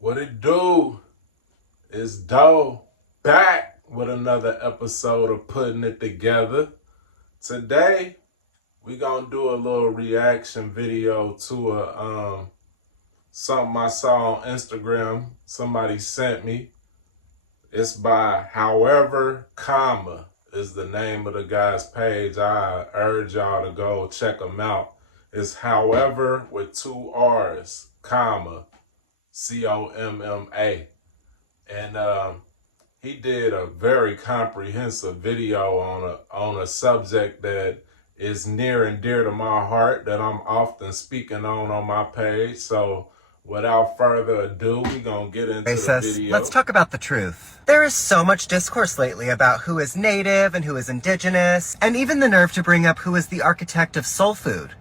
What it do is Doe back with another episode of Putting It Together. Today, we gonna do a little reaction video to something I saw on Instagram. Somebody sent me. It's by However Comma is the name of the guy's page. I urge y'all to go check him out. It's However with two R's, comma, COMMA. And he did a very comprehensive video on a subject that is near and dear to my heart that I'm often speaking on my page. So without further ado, we're going to get into the video. Let's talk about the truth. There is so much discourse lately about who is native and who is indigenous, and even the nerve to bring up who is the architect of soul food.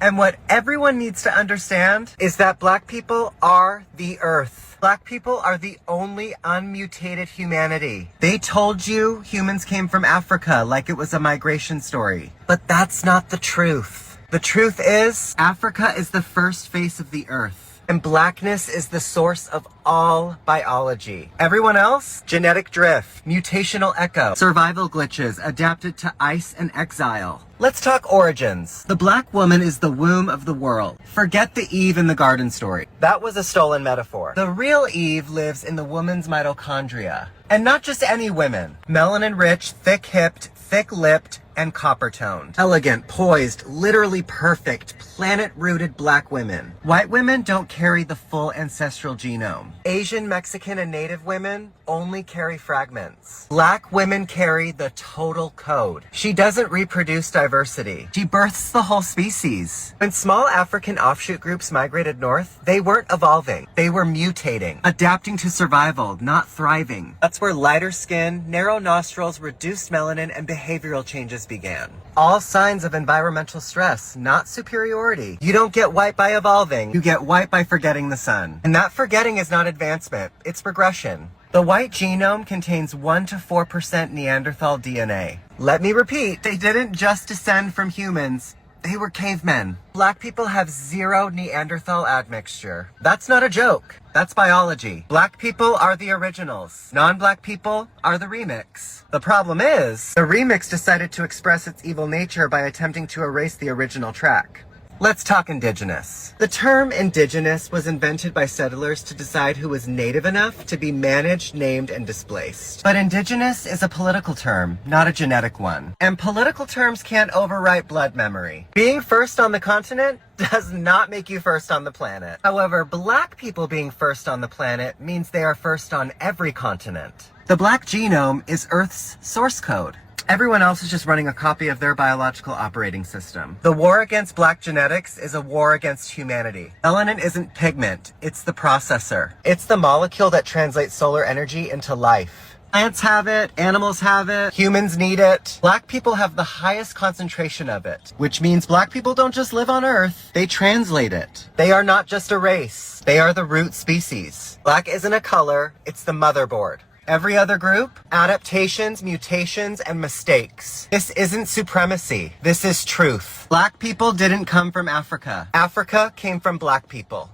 And what everyone needs to understand is that Black people are the earth. Black people are the only unmutated humanity. They told you humans came from Africa like it was a migration story. But that's not the truth. The truth is, Africa is the first face of the earth. And blackness is the source of all biology. Everyone else? Genetic drift, mutational echo, survival glitches adapted to ice and exile. Let's talk origins. The Black woman is the womb of the world. Forget the Eve in the garden story. That was a stolen metaphor. The real Eve lives in the woman's mitochondria. And not just any women. Melanin-rich, thick-hipped, thick-lipped, and copper-toned. Elegant, poised, literally perfect, planet-rooted Black women. White women don't carry the full ancestral genome. Asian, Mexican, and Native women only carry fragments. Black women carry the total code. She doesn't reproduce diversity. She births the whole species. When small African offshoot groups migrated north, they weren't evolving. They were mutating, adapting to survival, not thriving. That's where lighter skin, narrow nostrils, reduced melanin, and behavioral changes began. All signs of environmental stress, not superiority. You don't get white by evolving. You get white by forgetting the sun. And that forgetting is not advancement, it's progression. The white genome contains 1 to 4% Neanderthal DNA. Let me repeat, they didn't just descend from humans. They were cavemen. Black people have 0 Neanderthal admixture. That's not a joke. That's biology. Black people are the originals. Non-Black people are the remix. The problem is, the remix decided to express its evil nature by attempting to erase the original track. Let's talk indigenous. The term indigenous was invented by settlers to decide who was native enough to be managed, named, and displaced. But indigenous is a political term, not a genetic one. And political terms can't overwrite blood memory. Being first on the continent does not make you first on the planet. However, Black people being first on the planet means they are first on every continent. The Black genome is Earth's source code. Everyone else is just running a copy of their biological operating system. The war against Black genetics is a war against humanity. Melanin isn't pigment, it's the processor. It's the molecule that translates solar energy into life. Plants have it, animals have it, humans need it. Black people have the highest concentration of it, which means Black people don't just live on Earth, they translate it. They are not just a race, they are the root species. Black isn't a color, it's the motherboard. Every other group, adaptations, mutations, and mistakes. This isn't supremacy. This is truth. Black people didn't come from Africa. Africa came from Black people.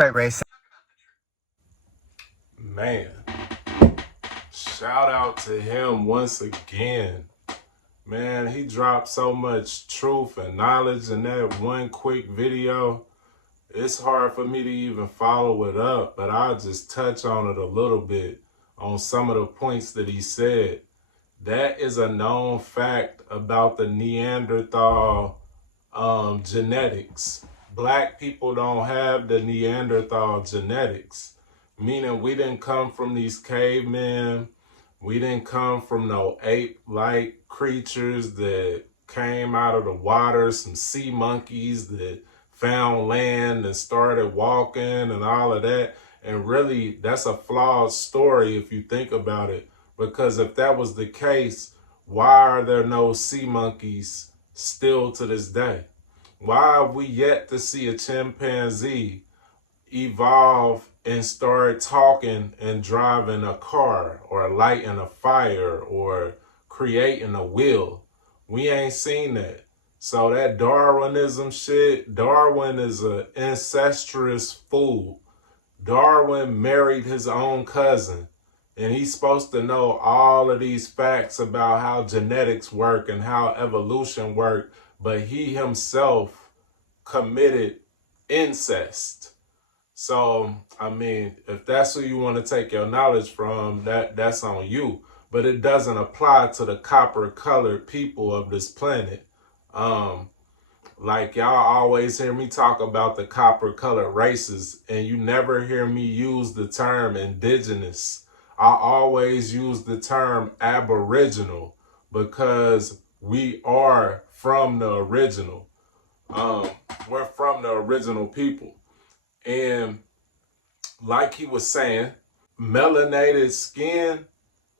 Race. Man, shout out to him once again. Man, he dropped so much truth and knowledge in that one quick video. It's hard for me to even follow it up, but I'll just touch on it a little bit on some of the points that he said. That is a known fact about the Neanderthal genetics. Black people don't have the Neanderthal genetics, meaning we didn't come from these cavemen. We didn't come from no ape-like creatures that came out of the water, some sea monkeys that found land and started walking and all of that. And really, that's a flawed story if you think about it. Because if that was the case, why are there no sea monkeys still to this day? Why have we yet to see a chimpanzee evolve and start talking and driving a car or lighting a fire or creating a wheel? We ain't seen that. So that Darwinism shit, Darwin is an incestuous fool. Darwin married his own cousin, and he's supposed to know all of these facts about how genetics work and how evolution work, but he himself committed incest. So, I mean, if that's who you want to take your knowledge from, that's on you. But it doesn't apply to the copper colored people of this planet. Um, like y'all always hear me talk about the copper colored races, and you never hear me use the term indigenous. I always use the term aboriginal because we are from the original. We're from the original people. And like he was saying, melanated skin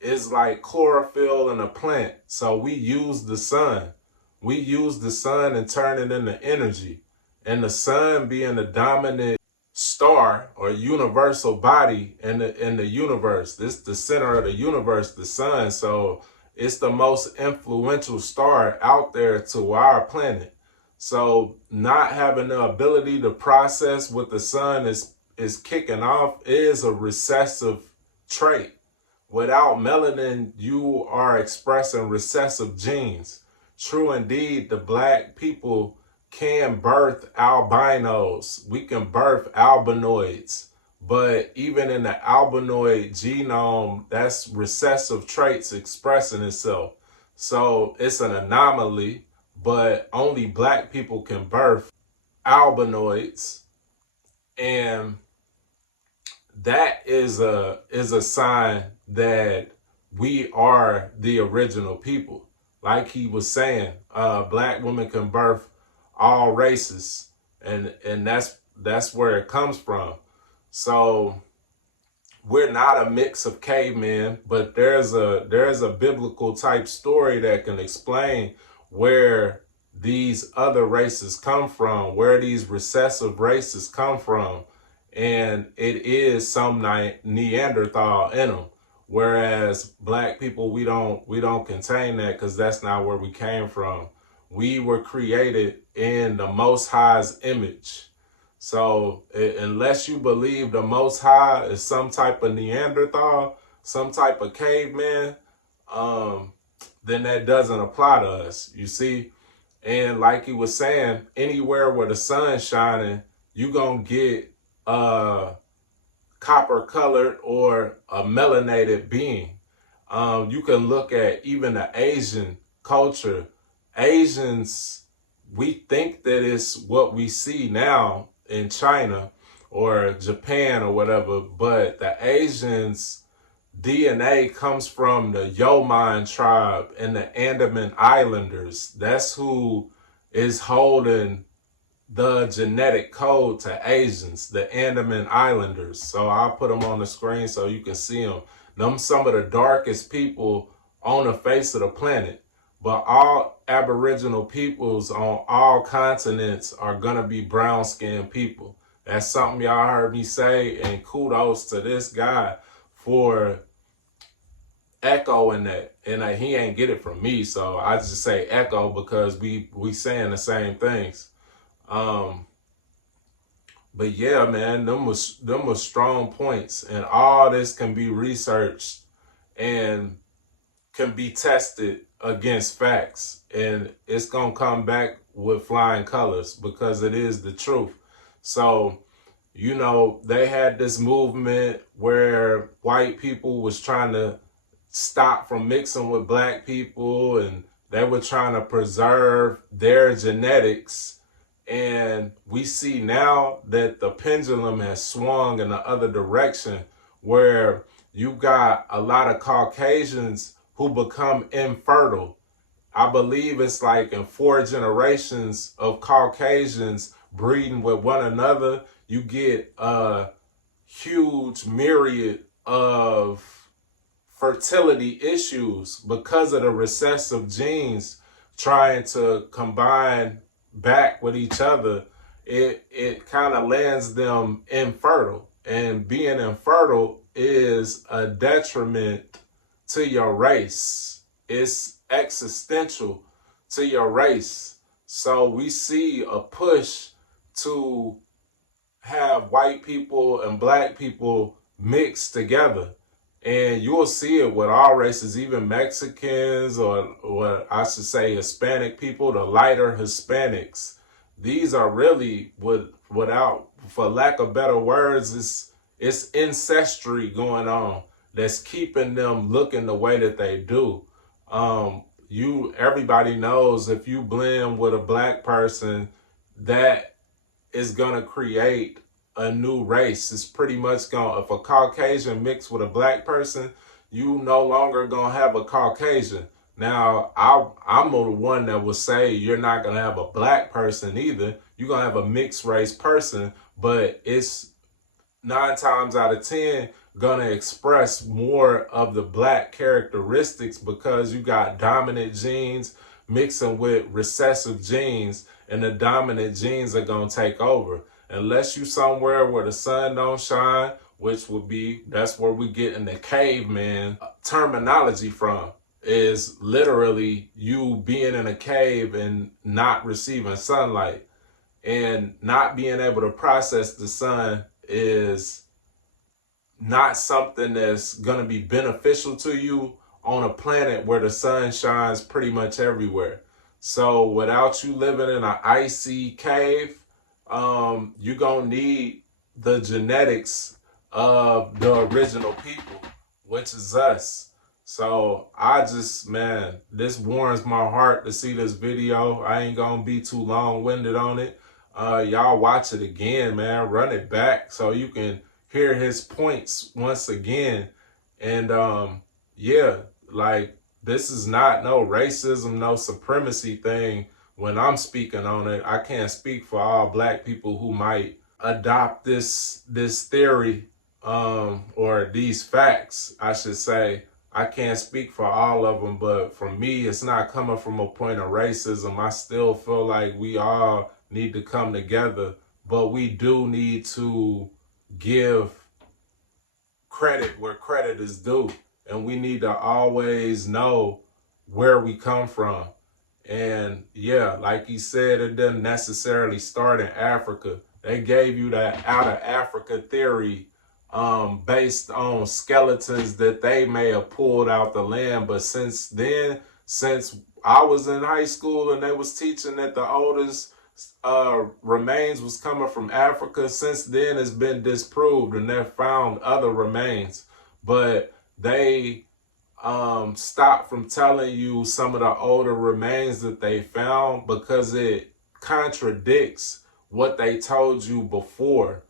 is like chlorophyll in a plant. So we use the sun. We use the sun and turn it into energy. And the sun being the dominant star or universal body in the universe. This is the center of the universe, the sun. So it's the most influential star out there to our planet. So not having the ability to process what the sun is kicking off is a recessive trait. Without melanin, you are expressing recessive genes. True indeed, the black people can birth albinos. We can birth albinoids. But even in the albinoid genome, that's recessive traits expressing itself. So it's an anomaly, but only black people can birth albinoids. And that is a sign that we are the original people. Like he was saying, black women can birth all races, and that's where it comes from. So we're not a mix of cavemen, but there's a biblical type story that can explain where these other races come from, where these recessive races come from, and it is some Neanderthal in them. Whereas black people, we don't contain that because that's not where we came from. We were created in the Most High's image. So unless you believe the Most High is some type of Neanderthal, some type of caveman, then that doesn't apply to us, you see? And like he was saying, anywhere where the sun's shining, you gonna get copper colored or a melanated being. You can look at even the Asian culture. Asians, we think that it's what we see now in China or Japan or whatever, but the Asians' DNA comes from the Yoman tribe and the Andaman Islanders. That's who is holding the genetic code to Asians, the Andaman Islanders. So I'll put them on the screen so you can see them. Them some of the darkest people on the face of the planet. But all Aboriginal peoples on all continents are gonna be brown-skinned people. That's something y'all heard me say, and kudos to this guy for echoing that. And he ain't get it from me, so I just say echo because we saying the same things. But yeah, man, them was strong points, and all this can be researched and can be tested against facts, and it's gonna come back with flying colors because it is the truth. So, you know, they had this movement where white people was trying to stop from mixing with black people, and they were trying to preserve their genetics. And we see now that the pendulum has swung in the other direction, where you got a lot of Caucasians who become infertile. I believe it's like in 4 generations of Caucasians breeding with one another, you get a huge myriad of fertility issues because of the recessive genes trying to combine back with each other. It kind of lands them infertile, and being infertile is a detriment to your race. It's existential to your race. So we see a push to have have white people and black people mixed together. And you'll see it with all races, even Mexicans, or what I should say Hispanic people, the lighter Hispanics. These are really, without, for lack of better words, it's ancestry going on that's keeping them looking the way that they do. Everybody knows if you blend with a black person, that is gonna create a new race. It's pretty much if a Caucasian mixed with a black person, you no longer gonna have a Caucasian. Now, I'm the one that will say you're not gonna have a black person either. You're gonna have a mixed race person, but it's 9 times out of 10 gonna express more of the black characteristics, because you got dominant genes mixing with recessive genes, and the dominant genes are gonna take over. Unless you somewhere where the sun don't shine, which would be, that's where we get in the caveman terminology from, is literally you being in a cave and not receiving sunlight, and not being able to process the sun is not something that's going to be beneficial to you on a planet where the sun shines pretty much everywhere. So without you living in an icy cave, you're going to need the genetics of the original people, which is us. So man, this warms my heart to see this video. I ain't going to be too long-winded on it. Y'all watch it again, man. Run it back so you can hear his points once again. And yeah, like, this is not no racism, no supremacy thing when I'm speaking on it. I can't speak for all black people who might adopt this theory, or these facts, I should say. I can't speak for all of them, but for me, it's not coming from a point of racism. I still feel like we all need to come together, but we do need to give credit where credit is due, and we need to always know where we come from. And yeah, like he said, it doesn't necessarily start in Africa. They gave you that out of Africa theory, based on skeletons that they may have pulled out the land. But since I was in high school and they was teaching that the oldest remains was coming from Africa, since then it's been disproved, and they've found other remains. But they stopped from telling you some of the older remains that they found, because it contradicts what they told you before,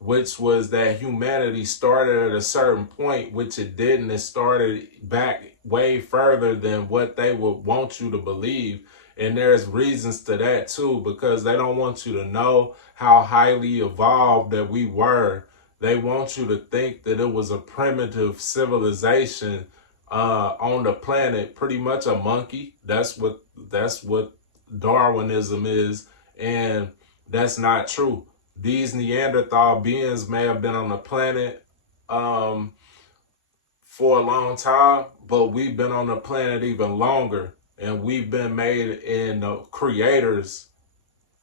which was that humanity started at a certain point, which it didn't. It started back way further than what they would want you to believe. And there's reasons to that too, because they don't want you to know how highly evolved that we were. They want you to think that it was a primitive civilization on the planet, pretty much a monkey. That's what Darwinism is, and that's not true. These Neanderthal beings may have been on the planet for a long time, but we've been on the planet even longer. And we've been made in the creator's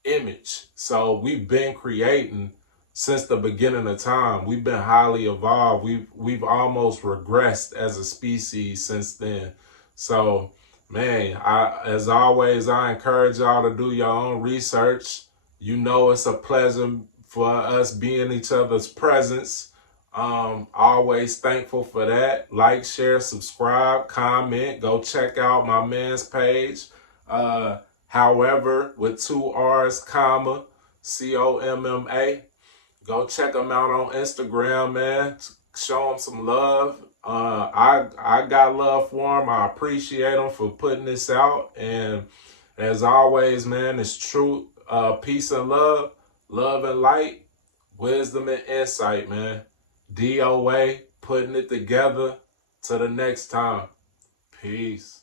image. So we've been creating since the beginning of time. We've been highly evolved. We've almost regressed as a species since then. So, man, as always, I encourage y'all to do your own research. You know, it's a pleasure for us being each other's presence. Always thankful for that. Like, share, subscribe, comment. Go check out my man's page. However, with 2 R's, comma, COMMA. Go check him out on Instagram, man. Show him some love. I got love for him. I appreciate him for putting this out. And as always, man, it's truth, peace and love and light, wisdom and insight, man. DOA, putting it together. Till the next time. Peace.